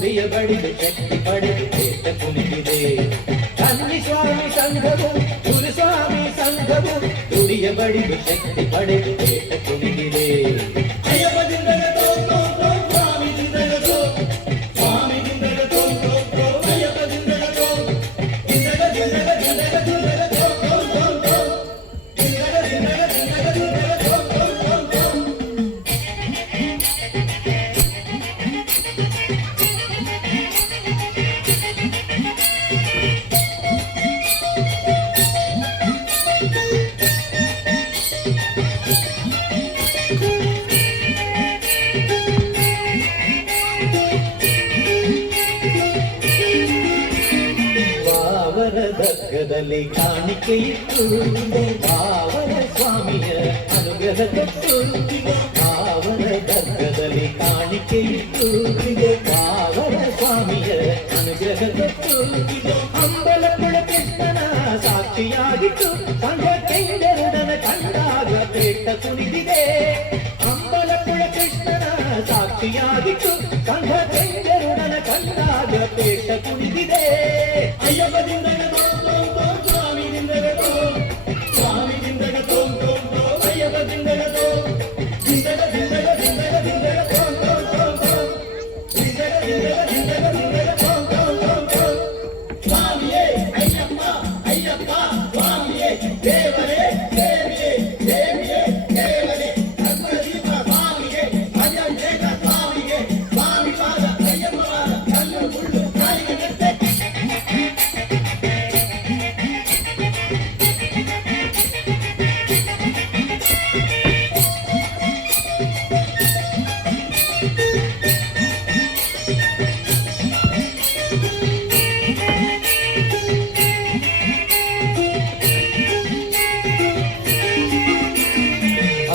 ದುಡಿಯ ಬಡಿದು ಶಕ್ತಿ ಪಡೆದು ಪೇಟ ಕುಣಿದಿದೆ. ಕನ್ನಿ ಸ್ವಾಮಿ ಸಂಘವು ಗುರುಸ್ವಾಮಿ ಸಂಘವು ದುಡಿಯ ಬಡಿದು ಶಕ್ತಿ ಪಡೆದು ಪೇಟ ಕುಣಿದಿದೆ. ದಗ್ಗದಲ್ಲಿ ಕಾಣಿಕೆ ಇಟ್ಟು ಬಾವರ ಸ್ವಾಮಿಯ ಅನುಗ್ರಹ ಕೊಟ್ಟು. ಬಾವರ ದಗ್ಗದಲ್ಲಿ ಕಾಣಿಕೆ ಇಟ್ಟು ಬಾವರ ಸ್ವಾಮಿಯ ಅನುಗ್ರಹ ಕೊಟ್ಟು. ಅಂಬಲಪುಳ ಕೃಷ್ಣನ ಸಾಕ್ಷಿಯಾಗಿತ್ತು ಸಂಘ ಕೆಂಗರುಡನ ಕಂಡಾಗ ಪೇಟ ಕುಣಿದಿದೆ. ಅಂಬಲಪುಳ ಕೃಷ್ಣನ ಸಾಕ್ಷಿಯಾಗಿತ್ತು ಸಂಘ ಕೆಂಗರುಡನ ಕಂಡಾಗ ಪೇಟ ಕುಣಿದಿದೆ. ಅಯ್ಯಪ್ಪದಿಂದ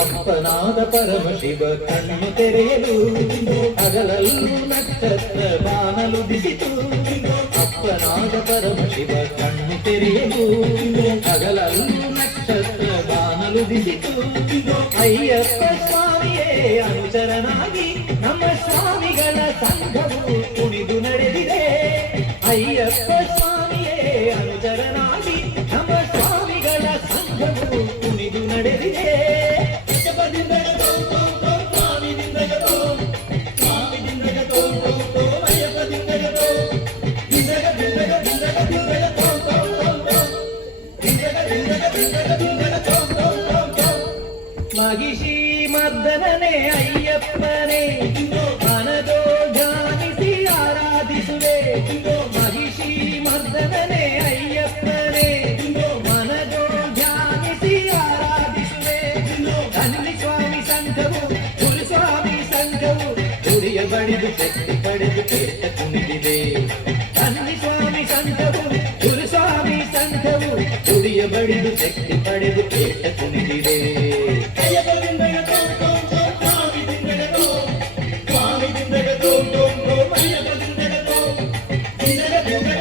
ಅಪ್ಪನಾದ ಪರಮಶಿವ ಕಣ್ಣು ತೆರೆಯಲು ಹಗಲಲ್ಲೂ ನಕ್ಷತ್ರ ಬಾನಲುದಿಸಿತು. ಅಪ್ಪನಾದ ಪರಮಶಿವ ಕಣ್ಣು ತೆರೆಯಲು ಹಗಲಲ್ಲೂ ನಕ್ಷತ್ರ ಬಾನಲುದಿಸಿತು. ಅಯ್ಯಪ್ಪ ಸ್ವಾಮಿಯೇ ಅನುಚರನಾಗಿ ನಮ್ಮ ಸ್ವಾಮಿಗಳ ಸಂಘವು ಕುಣಿದು ನಡೆದಿದೆ. ಅಯ್ಯಪ್ಪ ಸ್ವಾಮಿಯೇ ಅನುಚರನಾಗಿ ನಮ್ಮ ಸ್ವಾಮಿಗಳ ಸಂಘವು ಕುಣಿದು ನಡೆದಿದೆ. ಮಹಿಷಿ ಮರ್ದನನೇ ಅಯ್ಯಪ್ಪನೇ ಮನದೋ ಧ್ಯಾನಿಸಿ ಆರಾಧಿಸುವೆ. ಮಹಿಷಿ ಮರ್ದನನೇ ಅಯ್ಯಪ್ಪನೇ ಮನದೋ ಧ್ಯಾನಿಸಿ ಆರಾಧಿಸುವೆ. ಕನ್ನಿ ಸ್ವಾಮಿ ಸಂಘವು ಗುರುಸ್ವಾಮಿ ಸಂಘವು ದುಡಿಯ ಬಡಿದು ಶಕ್ತಿ ಪಡೆದು ಪೇಟ ಕುಣಿದಿದೆ. ಕನ್ನಿ ಸ್ವಾಮಿ ಸಂಘವು ಗುರುಸ್ವಾಮಿ ಸಂಘವು ದುಡಿಯ ಬಡಿದು ಶಕ್ತಿ ಪಡೆದು ಪೇಟ ಕುಣಿದಿದೆ. Dum dum dum,